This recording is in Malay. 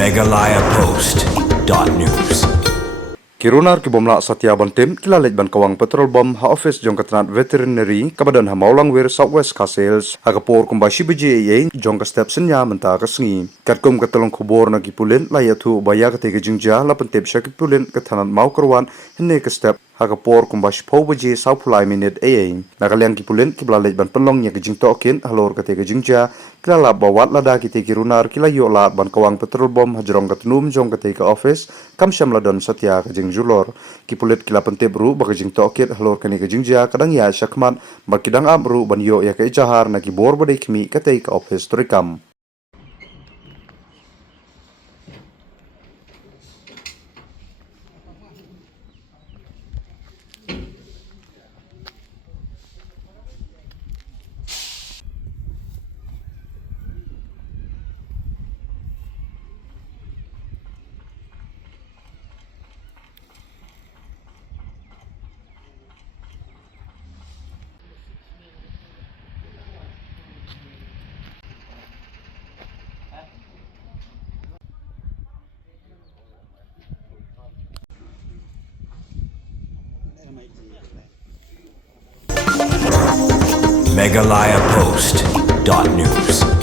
meghalayapost.news. Kirunar ki bomla satya bantim kilalet ban Kawang Petrol Bom ha Ophis Veterinary Veterinary kabadan ha Mawlangwir Southwest Castles agapor kumba shibiji ye jongka step senya menta kasngi katkum katalong khubor na gipulin layathu baya kate jingja la pentep shakipulin kathanan maukarwan henne ka step agapor kumba shpobaji saupulai minute ay nagalyang gipulin kiblalet ban penlong nya gijing tokin halor kate jingja kilala bawat lada kite kirunar kilayo la ban Kawang Petrol Bom hajrong katnum jong kate ka Office kamsyam ladon satya kajing julor kipulit kila pentebru bagajing tokit halor kani kajingja kadang ya syakman bakidang amru banyo ya kai jahar na gibor badai kmi katai ka Office torikam meghalayapost.news.